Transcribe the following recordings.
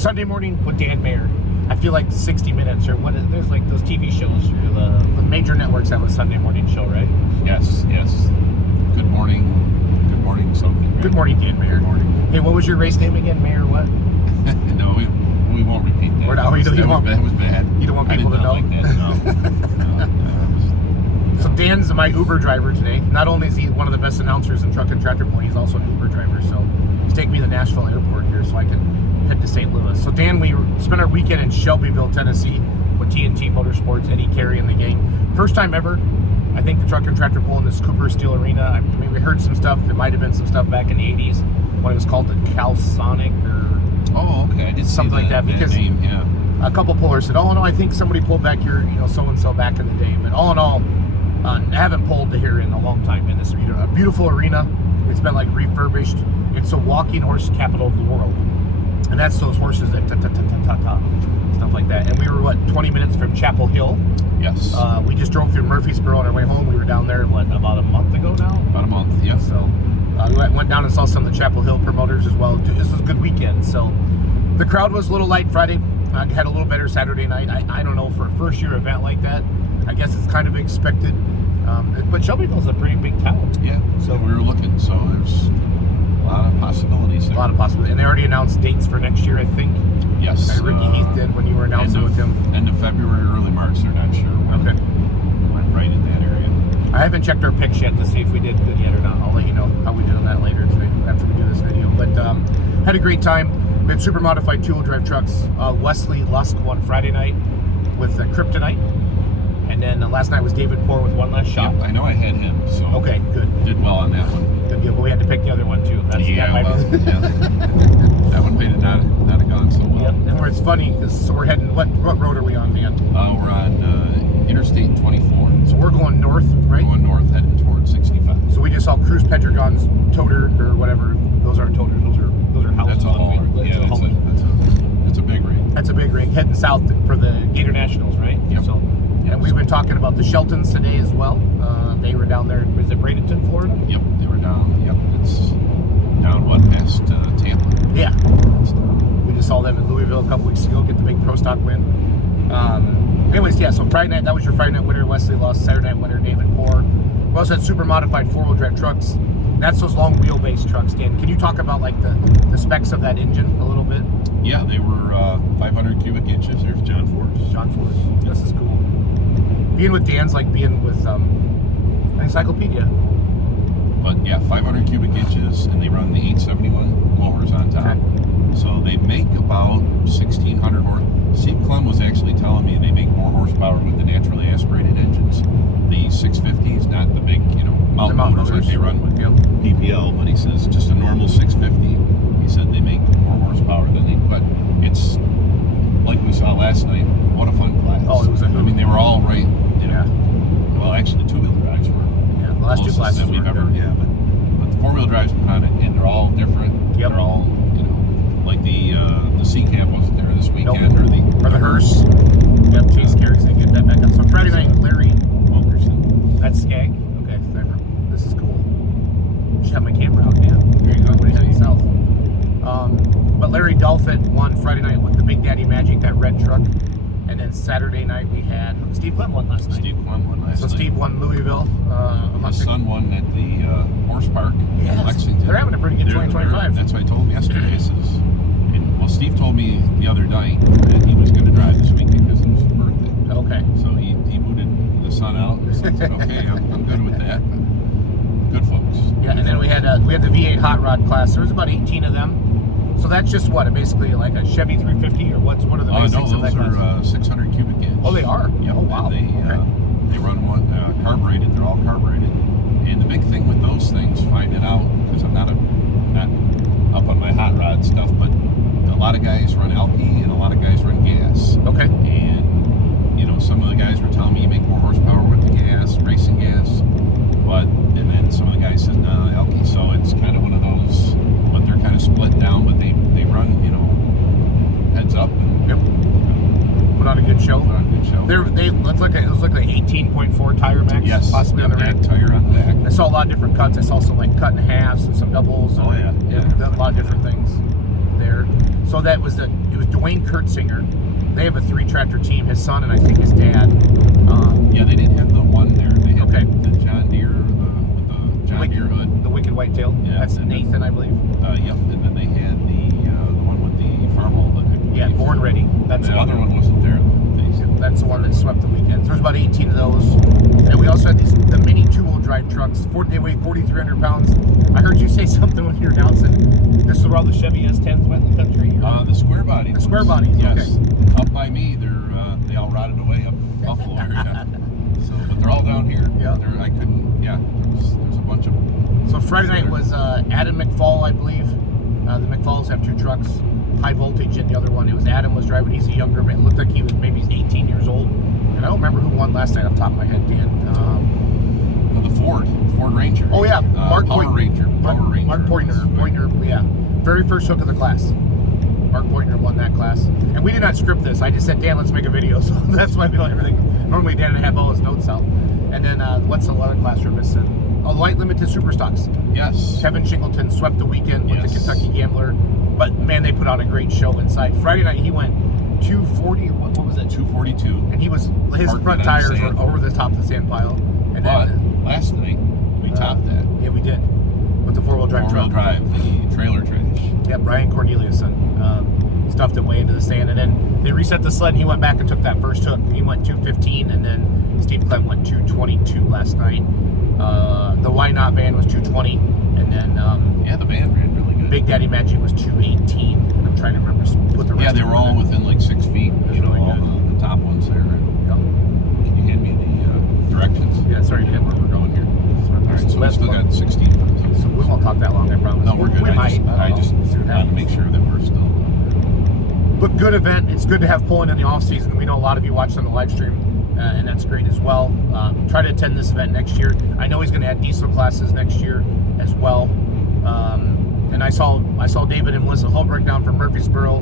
Sunday morning with Dan Mayer. I feel like 60 Minutes or what? There's like those TV shows, the major networks have a Sunday morning show, right? Yes. Good morning, something. Right? Good morning, Dan Mayer. Good morning. Hey, what was your race name again, Mayer? What? No, we won't repeat that. Or no, That was bad. You don't want people to know. Like that, no. So Dan's my Uber driver today. Not only is he one of the best announcers in Truck and Tractor Pull, he's also an Uber driver. So he's taking me to the Nashville airport here so I can head to St. Louis. So Dan, we spent our weekend in Shelbyville, Tennessee with TNT Motorsports, Eddie Carey and the gang. First time ever, I think, the Truck and Tractor Pull in this Cooper Steel Arena. I mean, we heard some stuff. There might have been some stuff back in the 80s when it was called the Calsonic or okay. I did something like that because name, yeah. A couple pullers said, "Oh no, I think somebody pulled back here, so and so back in the day." But all in all, I haven't pulled here in a long time in this arena. A beautiful arena. It's been like refurbished. It's a walking horse capital of the world, and that's those horses that stuff like that. And we were 20 minutes from Chapel Hill. Yes. We just drove through Murfreesboro on our way home. We were down there about a month ago now. About a month, yeah. So we went down and saw some of the Chapel Hill promoters as well. This was a good weekend. So the crowd was a little light Friday. Had a little better Saturday night. I don't know, for a first-year event like that, I guess it's kind of expected. But Shelbyville's a pretty big town. Yeah, so we were looking, so there's a lot of possibilities there. A lot of possibilities. And they already announced dates for next year, I think. Yes. Ricky Heath did when you were announcing with him. End of February, early March, they're not sure when. Okay. Went right in that area. I haven't checked our picks yet to see if we did good yet or not. I'll let you know how we did on that later today after we do this video. But had a great time. We had super modified two-wheel drive trucks. Wesley Lusk won Friday night with Kryptonite. And then last night was David Poor with One Last Shot. Yep, I know I had him, so okay, good. Did well on that one. Good deal, but we had to pick the other one too. That one might have not have gone so well. Yep, and where it's funny, so we're heading, what road are we on, man? We're on Interstate 24. So we're going north, right? Going north, heading towards 65. So we just saw Cruz Pedregon's toter, or whatever. Those aren't toters, those are houses. That's a hauler. Yeah, that's a big rig. That's a big rig, heading south for the Gator Nationals, right? Yep. So, and we've been talking about the Sheltons today as well. They were down there, was it Bradenton, Florida? Yep, they were down. Yep, it's down past Tampa. Yeah. We just saw them in Louisville a couple weeks ago get the big Pro Stock win. Anyways, yeah, so Friday night, that was your Friday night winner, Wesley Lusk. Saturday night winner, David Poor. We also had super modified four-wheel drive trucks. That's those long wheelbase trucks, Dan. Can you talk about like the specs of that engine a little bit? Yeah, they were 500 cubic inches. There's John Ford. John Ford. This is cool. Being with Dan's like being with an encyclopedia. But yeah, 500 cubic inches, and they run the 871 motors on top. Okay. So they make about 1,600 horse. Steve Clem was actually telling me they make more horsepower with the naturally aspirated engines. The 650s, not the big, mountain motors like they run with PPL, but he says just a normal 650. He said they make more horsepower than they, but it's like we saw last night. What a fun class! Oh, it was. I mean, they were all right. Well, actually, the two-wheel drives were. Yeah, the last two classes that we've ever. Good. Yeah, but the four-wheel drives were on it, and they're all different. Yep. They're all, like the C Camp wasn't there this weekend, nope. or the hearse. Yep, Chase Carey's gonna get that back up. So Friday night, Larry Wilkerson. That's Skag. Okay, this is cool. Just have my camera out, man. There you go. Everybody heading south. But Larry Dolphin won Friday night with the Big Daddy Magic, that red truck. And then Saturday night we had Steve Clem won last night. Steve Clem won last night. So Steve won Louisville. My son won at the horse park in Lexington. They're having a pretty good 2025. That's what I told him yesterday. Well, Steve told me the other night that he was going to drive this weekend because it was his birthday. Okay. So he booted the son out. And said, okay, I'm good with that. Good folks. Yeah, and then we had the V8 hot rod class. There was about 18 of them. So that's just what, basically like a Chevy 350 or what are the basics of that class? No, those are 600 cubic inch. Oh, they are? Yep. Oh, wow. They run one carbureted. They're all carbureted. And the big thing with those things, finding out, because I'm not up on my hot rod stuff, but a lot of guys run alky and a lot of guys run gas. Okay. And some of the guys were telling me you make more horsepower with the gas, racing gas. And then some of the guys said no, alky. So it's kind of one of those. But they're kind of split down, but they run, heads up. And, Put on a good show. They looked like it was like an 18.4 tire max. Yes. Possibly on the rack. Tire on the back. I saw a lot of different cuts. I saw some like cut in halves and some doubles. Oh yeah. A lot of different things there. So it was Dwayne Kurtzinger. They have a 3-tractor team. His son and I think his dad. Yeah, they didn't have the one there. They had Okay. the John Deere, with the John Deere hood. The Wicked Whitetail. Yeah, That's and Nathan, I believe. Yep, and then they had the one with the farm hole. Yeah, Born Ready. That's the the other one. one wasn't there. That's the one that swept the weekend. There's about 18 of those. And we also had the mini 2-wheel drive trucks. They weigh 4,300 pounds. I heard you say something when you were announcing this is where all the Chevy S10s went in the country. The square body. The square bodies, yes. okay. Up by me, they all rotted away up Buffalo area. So, but they're all down here. Yeah. I couldn't. Yeah. There's a bunch of them. So Friday night was Adam McFall, I believe. The McFalls have 2 trucks, high voltage, and the other one, Adam was driving. He's a younger man. It looked like he was maybe 18 years old. And I don't remember who won last night off the top of my head, Dan. The Ford Ranger. Oh yeah, Power Ranger. Mark Pointner, yeah. Very first hook of the class. Mark Pointner won that class. And we did not script this. I just said, Dan, let's make a video. So that's why we know everything. Normally Dan and I have all his notes out. And then what's the other class we're missing? Oh, light limited super stocks. Yes. Kevin Shingleton swept the weekend with the Kentucky Gambler. But man, they put on a great show inside. Friday night he went 240. What was it? 242. And his front tires were over the top of the sand pile. And then last night we topped that. Yeah, we did. With the 4-wheel drive truck. 4-wheel drive, the trailer trash. Yeah, Brian Corneliuson stuffed it way into the sand, and then they reset the sled, and he went back and took that first hook. He went 215, and then Steve Clem went 222 last night. The Why Not van was 220, and then the van ran really good. Big Daddy Magic was 218, and I'm trying to remember what the rest. Yeah, they were all within like 6 feet. That's really all good. The top ones there. Can you hand me the directions? Yeah, sorry, Dan. Where we're going here. All right, so we let's still look. got 16. So we won't talk that long, I promise. No, we're good. We might. I just see what wanted to happens. make sure that we're still. But good event. It's good to have pulling in the off season. We know a lot of you watched on the live stream, and that's great as well. Try to attend this event next year. I know he's going to add diesel classes next year as well. And I saw David and Melissa Holbrook down from Murfreesboro.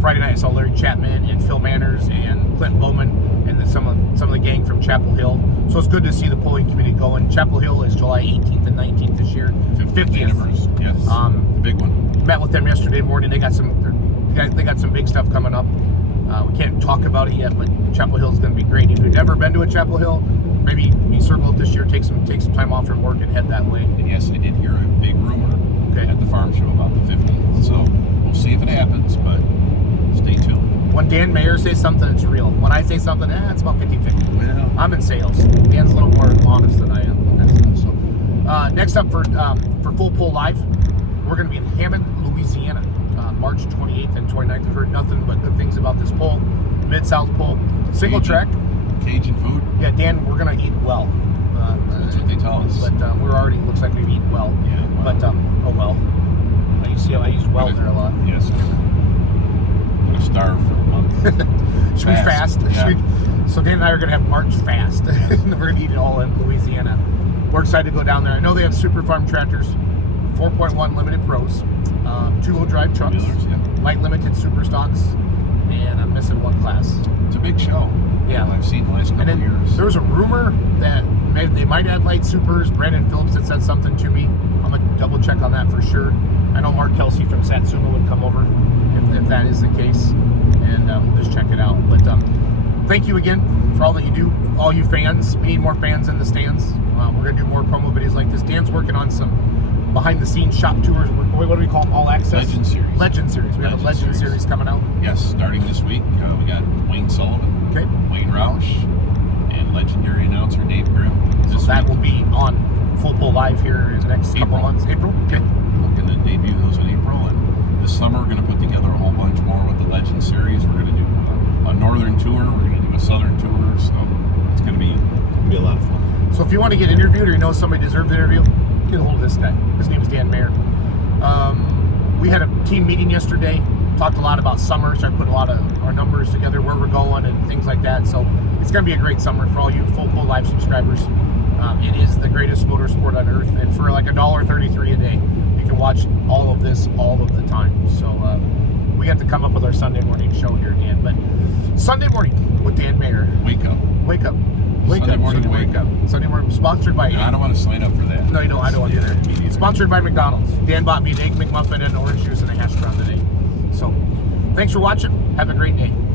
Friday night I saw Larry Chapman and Phil Manners and Clinton Bowman and then some of the gang from Chapel Hill. So it's good to see the pulling community going. Chapel Hill is July 18th and 19th this year. 50th anniversary. Yes. The big one. Met with them yesterday morning. They got some big stuff coming up. We can't talk about it yet, but Chapel Hill is going to be great. If you've never been to a Chapel Hill, maybe you circle it this year, take some time off from work and head that way. And yes, I did hear a big rumor at the farm show about the 50th. So we'll see if it happens, but stay tuned. When Dan Mayer says something, it's real. When I say something, it's about 50-50. Well, I'm in sales. Dan's a little more honest than I am. So, next up for Full Pull Live, we're going to be in Hammond, Louisiana, March 28th and 29th. I've heard nothing but good things about this pull. Mid-South pull. Single track. Cajun food. Yeah, Dan, we're going to eat well. That's what they tell us. But we're already, looks like we've eaten well. Yeah. Well. But, oh well. You see how I use well there a lot. Yes. I'm going to starve for a month. Should we fast? Yeah. So Dan and I are going to have March fast. We're going to eat it all in Louisiana. We're excited to go down there. I know they have Super Farm tractors, 4.1 limited pros, 2-wheel drive trucks, light limited super stocks, and I'm missing one class. It's a big show. Yeah. I've seen the last couple of years. There was a rumor that maybe they might add light supers. Brandon Phillips had said something to me. I'm going to double check on that for sure. I know Mark Kelsey from Satsuma would come over if that is the case, and we'll just check it out. But thank you again for all that you do, all you fans. We need more fans in the stands. We're going to do more promo videos like this. Dan's working on some behind-the-scenes shop tours. What do we call them? All access? Legend Series. Legend Series. We have a Legend Series coming out. Yes, starting this week. We got Wayne Sullivan, Wayne Roush, and legendary announcer Dave Grimm. So that will be on Full Pull Live here in the next couple months. April? Okay. Looking to debut those in April. And this summer, we're going to put together a whole bunch more with the Legend Series. We're going to do a northern tour. We're going to do a southern tour. So it's going to be a lot of fun. So if you want to get interviewed or you know somebody deserves an interview, get a hold of this guy. His name is Dan Mayer. We had a team meeting yesterday. Talked a lot about summer. Started putting a lot of our numbers together, where we're going, and things like that. So it's going to be a great summer for all you Full Pull Live subscribers. It is the greatest motorsport on earth, and for like $1.33 a day, you can watch all of this all of the time. So we got to come up with our Sunday morning show here, Dan. But Sunday morning with Dan Mayer. Wake up. Wake up. Sunday morning wake up. Sunday morning, sponsored by. I don't want to sign up for that. No, you don't. I don't want to do that. Sponsored by McDonald's. Dan bought me an Egg McMuffin and orange juice and a hash brown today. So Thanks for watching. Have a great day.